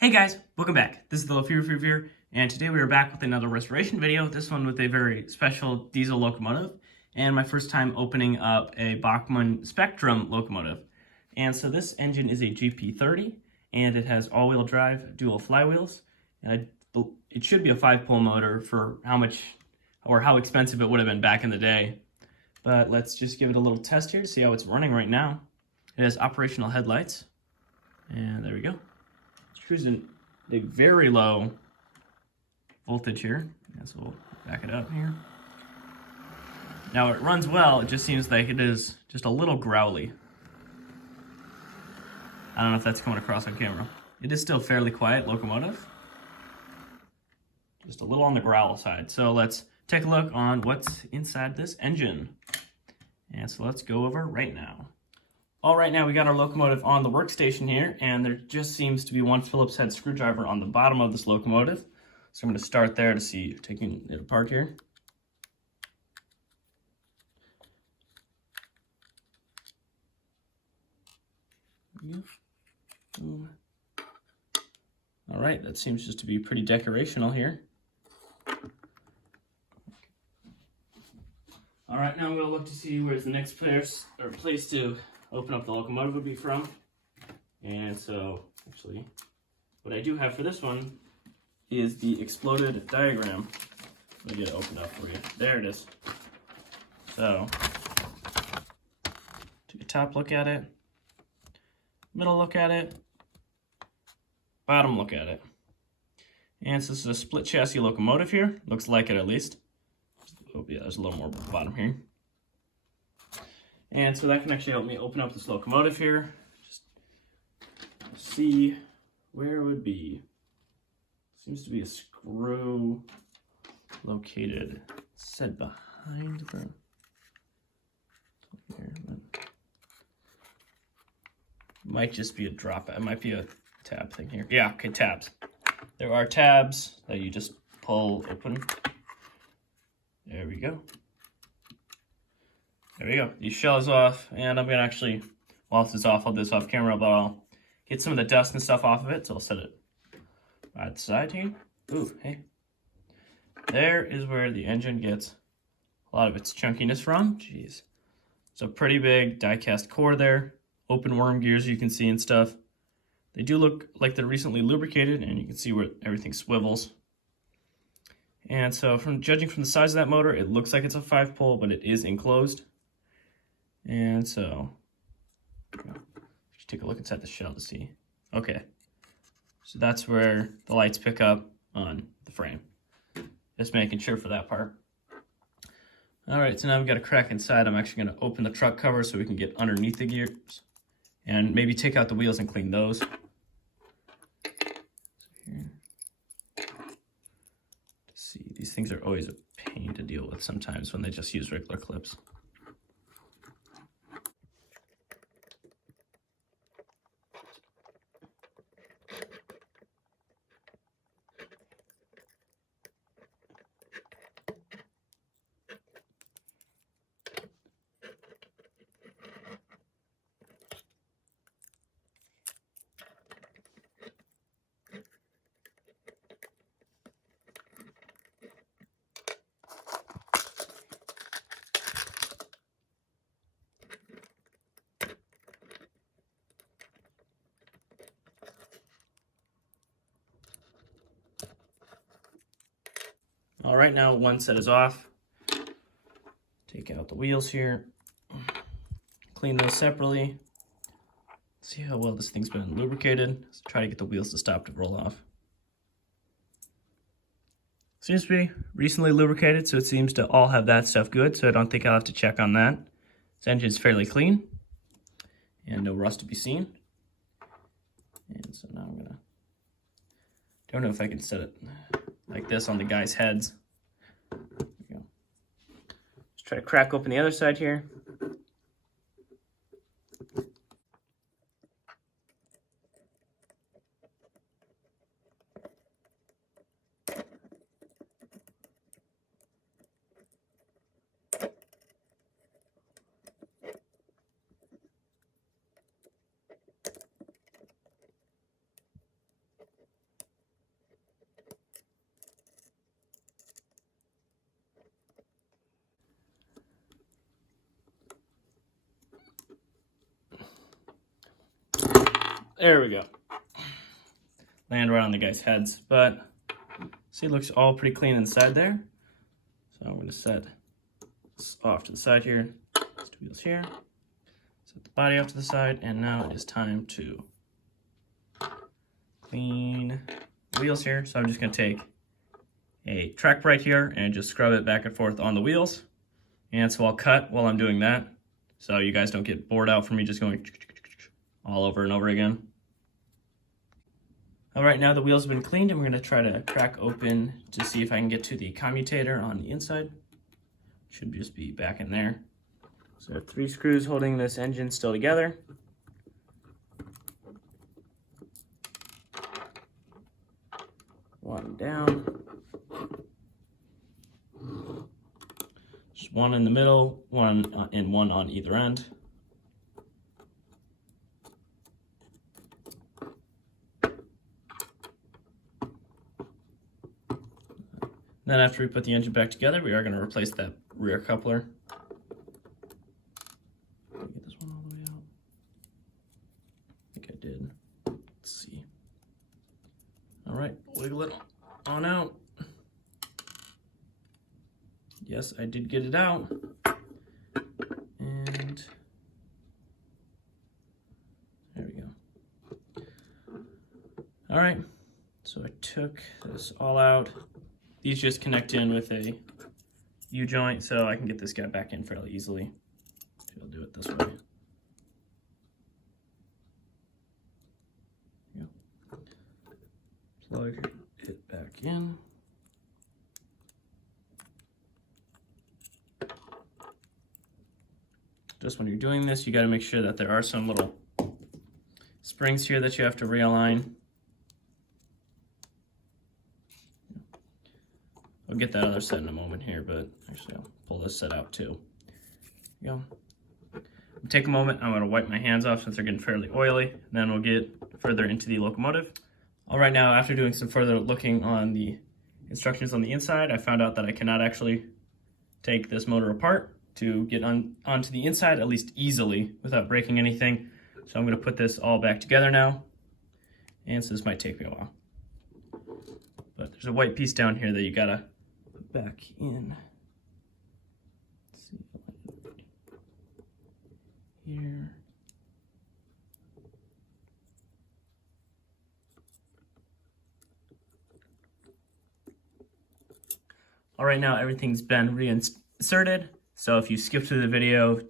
Hey guys, welcome back. This is the Reviewer, and today we are back with another restoration video, this one with a very special diesel locomotive, and my first time opening up a Bachmann Spectrum locomotive. And so this engine is a GP30, and it has all-wheel drive, dual flywheels, and it should be a 5-pole motor for how expensive it would have been back in the day. But let's just give it a little test here to see how it's running right now. It has operational headlights, and there we go. Cruising a very low voltage here. So we'll back it up here. Now it runs well, it just seems like it is just a little growly. I don't know if that's coming across on camera. It is still fairly quiet locomotive. Just a little on the growl side. So let's take a look on what's inside this engine. And so let's go over right now. All right, now we got our locomotive on the workstation here, and there just seems to be one Phillips head screwdriver on the bottom of this locomotive. So I'm going to start there to see, taking it apart here. All right, that seems just to be pretty decorational here. All right, now I'm going to look to see where's the next place to open up the locomotive would be from. And so, actually, what I do have for this one is the exploded diagram. Let me get it opened up for you. There it is. So, take a top look at it, middle look at it, bottom look at it. And so this is a split chassis locomotive here. Looks like it at least. Oh yeah, there's a little more bottom here. And so that can actually help me open up this locomotive here. Just see where it would be. Seems to be a screw located. It's said behind the here, but might just be a drop. It might be a tab thing here. Yeah, okay, tabs. There are tabs that you just pull open. There we go. There we go. These shells off, and I'm gonna actually, while this is off, I'll do this off camera, but I'll get some of the dust and stuff off of it, so I'll set it right the side here. Ooh, hey. There is where the engine gets a lot of its chunkiness from. Jeez. So pretty big die-cast core there. Open worm gears you can see and stuff. They do look like they're recently lubricated, and you can see where everything swivels. And so judging from the size of that motor, it looks like it's a 5-pole, but it is enclosed. And so, take a look inside the shell to see. Okay, so that's where the lights pick up on the frame. Just making sure for that part. All right, so now we've got a crack inside. I'm actually going to open the truck cover so we can get underneath the gears and maybe take out the wheels and clean those. See, these things are always a pain to deal with sometimes when they just use regular clips. All right, now one set is off. Take out the wheels here. Clean those separately. See how well this thing's been lubricated. Let's try to get the wheels to stop to roll off. Seems to be recently lubricated, so it seems to all have that stuff good, so I don't think I'll have to check on that. This engine's fairly clean, and no rust to be seen. And so now I'm gonna, don't know if I can set it like this on the guys' heads. There we go. Let's try to crack open the other side here. There we go. Land right on the guys' heads, but see, it looks all pretty clean inside there. So I'm going to set this off to the side here. These two wheels here. Set the body off to the side, and now it is time to clean the wheels here. So I'm just going to take a track right here and just scrub it back and forth on the wheels. And so I'll cut while I'm doing that, so you guys don't get bored out from me just going all over and over again. All right, now the wheels have been cleaned, and we're going to try to crack open to see if I can get to the commutator on the inside. Should just be back in there. So I have 3 screws holding this engine still together. One down. Just one in the middle, one and one on either end. Then after we put the engine back together, we are going to replace that rear coupler. Get this one all the way out. I think I did. Let's see. All right, wiggle it on out. Yes, I did get it out. And there we go. All right, so I took this all out. These just connect in with a U-joint, so I can get this guy back in fairly easily. I'll do it this way. Plug it back in. Just when you're doing this, you got to make sure that there are some little springs here that you have to realign. I'll get that other set in a moment here, but actually I'll pull this set out too. There you go. Take a moment, I'm going to wipe my hands off since they're getting fairly oily, and then we'll get further into the locomotive. All right, now after doing some further looking on the instructions on the inside, I found out that I cannot actually take this motor apart to get onto the inside, at least easily, without breaking anything. So I'm going to put this all back together now, and so this might take me a while. But there's a white piece down here that you gotta put back in. Let's see if I can do it here. All right, now everything's been reinserted. So if you skip through the video,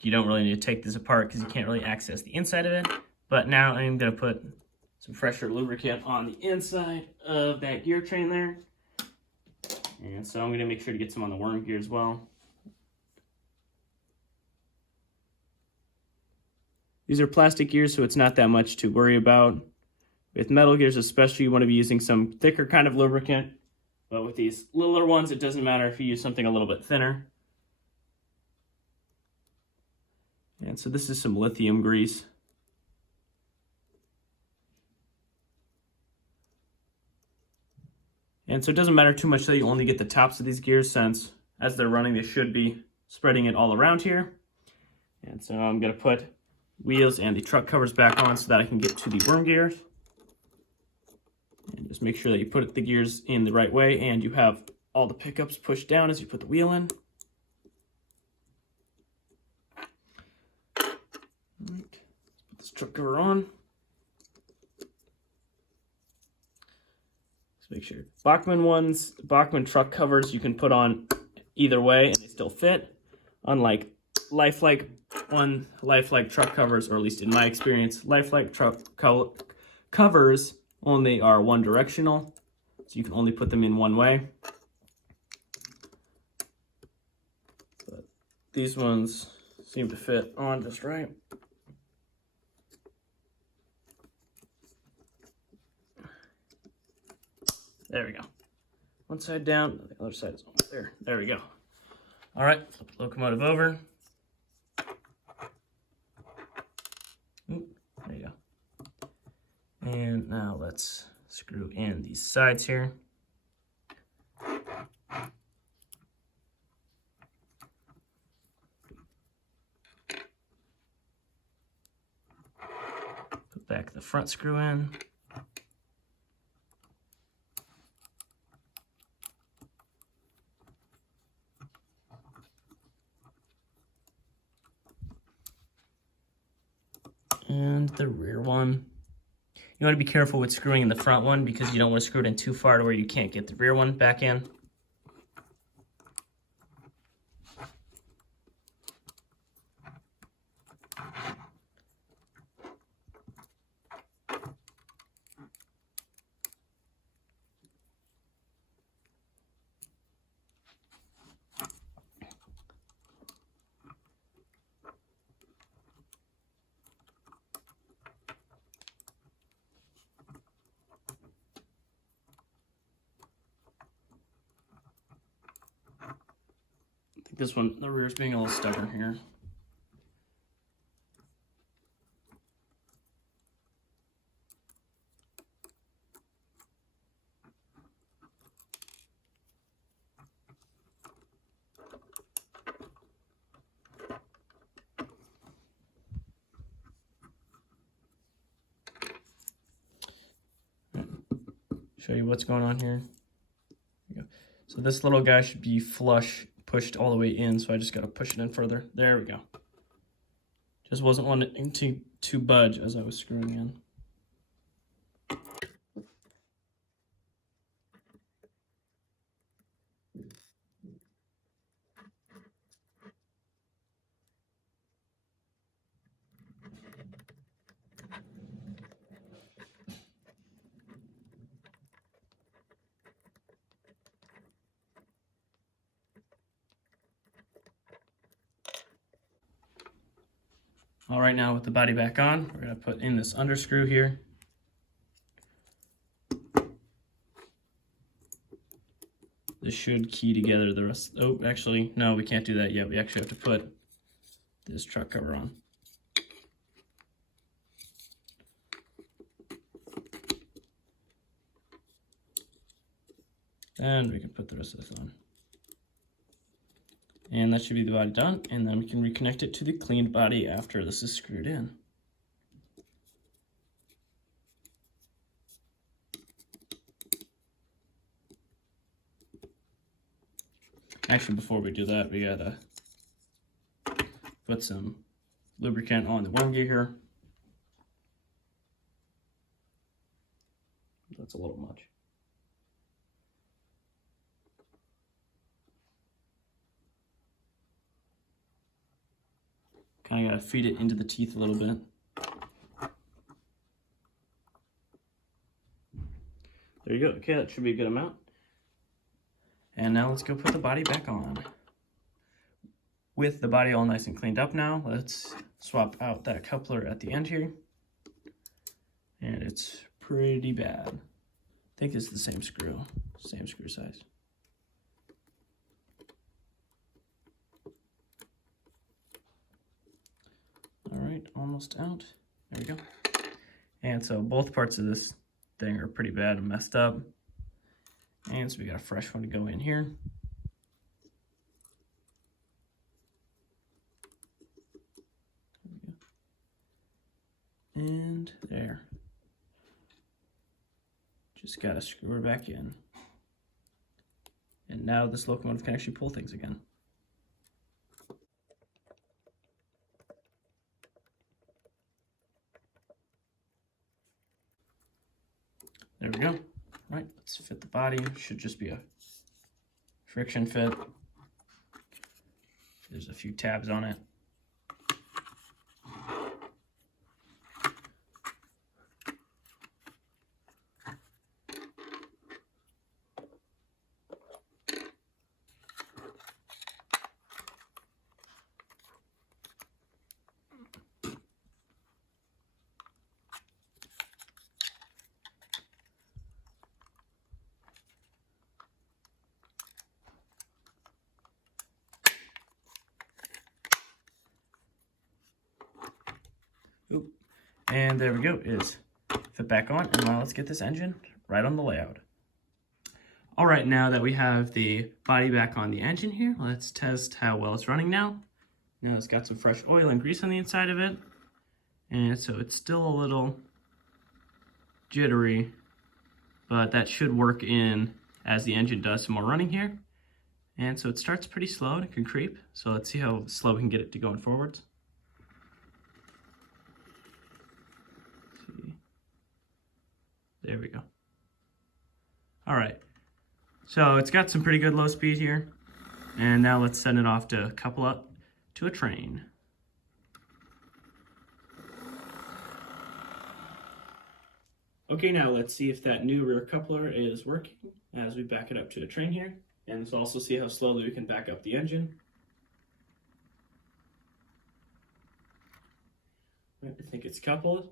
you don't really need to take this apart because you can't really access the inside of it. But now I'm gonna put some fresher lubricant on the inside of that gear train there. And so I'm gonna make sure to get some on the worm gear as well. These are plastic gears, so it's not that much to worry about. With metal gears especially, you want to be using some thicker kind of lubricant. But with these littler ones, it doesn't matter if you use something a little bit thinner. And so this is some lithium grease. And so it doesn't matter too much that you only get the tops of these gears, since as they're running, they should be spreading it all around here. And so I'm going to put wheels and the truck covers back on so that I can get to the worm gears. And just make sure that you put the gears in the right way and you have all the pickups pushed down as you put the wheel in. All right, put this truck cover on. Let's make sure. Bachmann truck covers you can put on either way and they still fit. Unlike lifelike truck covers, or at least in my experience, lifelike truck covers only are one directional, so you can only put them in one way. But these ones seem to fit on just right. There we go. One side down, the other side is almost there. There we go. All right, flip the locomotive over. Ooh, there you go. And now let's screw in these sides here. Put back the front screw in. And the rear one. You want to be careful with screwing in the front one because you don't want to screw it in too far to where you can't get the rear one back in. This one, the rear's being a little stubborn here. Show you what's going on here. There you go. So this little guy should be flush, pushed all the way in, so I just got to push it in further. There we go. Just wasn't wanting to budge as I was screwing in. All right, now with the body back on, we're going to put in this underscrew here. This should key together the rest. Oh, actually, no, we can't do that yet. We actually have to put this truck cover on. And we can put the rest of this on. And that should be the body done, and then we can reconnect it to the cleaned body after this is screwed in. Actually, before we do that, we gotta put some lubricant on the worm gear here. That's a little much. Kind of got to feed it into the teeth a little bit. There you go. Okay, that should be a good amount. And now let's go put the body back on. With the body all nice and cleaned up now, let's swap out that coupler at the end here. And it's pretty bad. I think it's the same screw size. All right, almost out. There we go. And so both parts of this thing are pretty bad and messed up. And so we got a fresh one to go in here. And there. Just gotta screw her back in. And now this locomotive can actually pull things again. There we go. Right, let's fit the body. Should just be a friction fit. There's a few tabs on it. Oop. And there we go, it's fit back on, and now let's get this engine right on the layout. All right, now that we have the body back on the engine here, let's test how well it's running now. Now it's got some fresh oil and grease on the inside of it, and so it's still a little jittery, but that should work in as the engine does some more running here. And so it starts pretty slow and it can creep. So let's see how slow we can get it to going forwards. See. There we go. All right, so it's got some pretty good low speed here. And now let's send it off to couple up to a train. Okay, now let's see if that new rear coupler is working as we back it up to a train here. And let's also see how slowly we can back up the engine. I think it's coupled.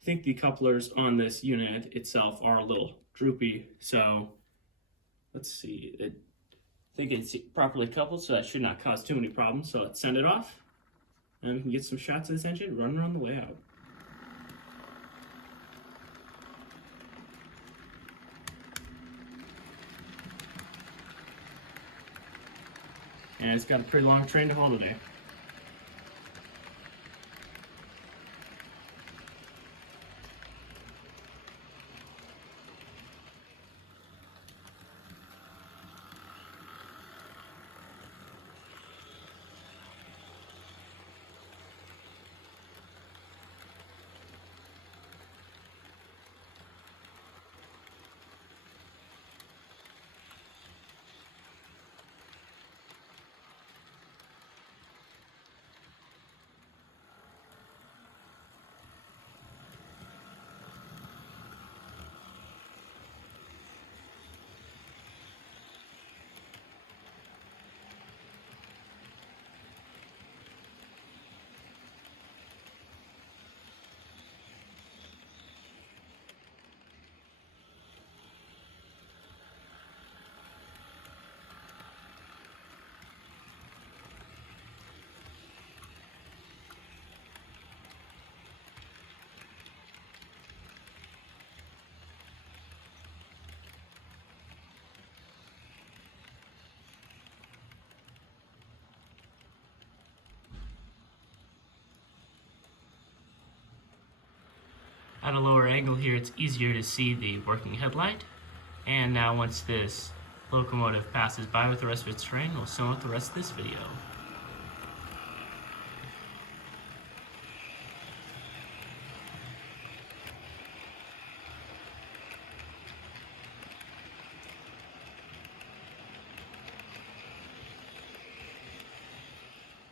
I think the couplers on this unit itself are a little droopy, so let's see. I think it's properly coupled, so that should not cause too many problems. So let's send it off, and we can get some shots of this engine running on the way out. And it's got a pretty long train to haul today. At a lower angle here, it's easier to see the working headlight. And now once this locomotive passes by with the rest of its train, we'll sum up the rest of this video.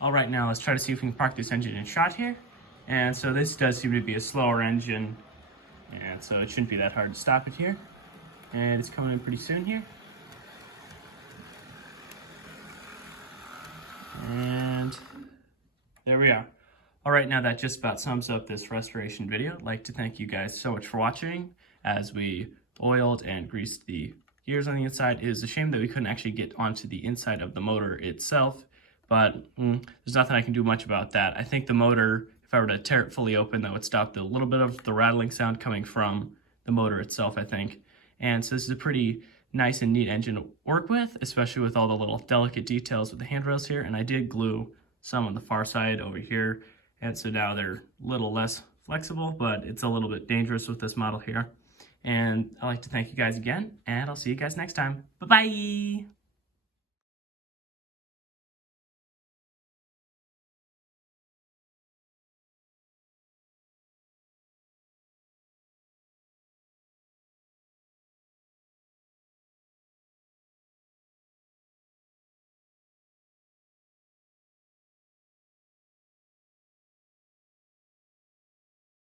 All right, now let's try to see if we can park this engine in shot here. And so this does seem to be a slower engine, and so it shouldn't be that hard to stop it here. And it's coming in pretty soon here. And there we are. All right, now that just about sums up this restoration video. I'd like to thank you guys so much for watching as we oiled and greased the gears on the inside. It is a shame that we couldn't actually get onto the inside of the motor itself, but there's nothing I can do much about that. I think the motor, if I were to tear it fully open, that would stop the little bit of the rattling sound coming from the motor itself, I think. And so this is a pretty nice and neat engine to work with, especially with all the little delicate details with the handrails here. And I did glue some on the far side over here, and so now they're a little less flexible, but it's a little bit dangerous with this model here. And I'd like to thank you guys again, and I'll see you guys next time. Bye-bye!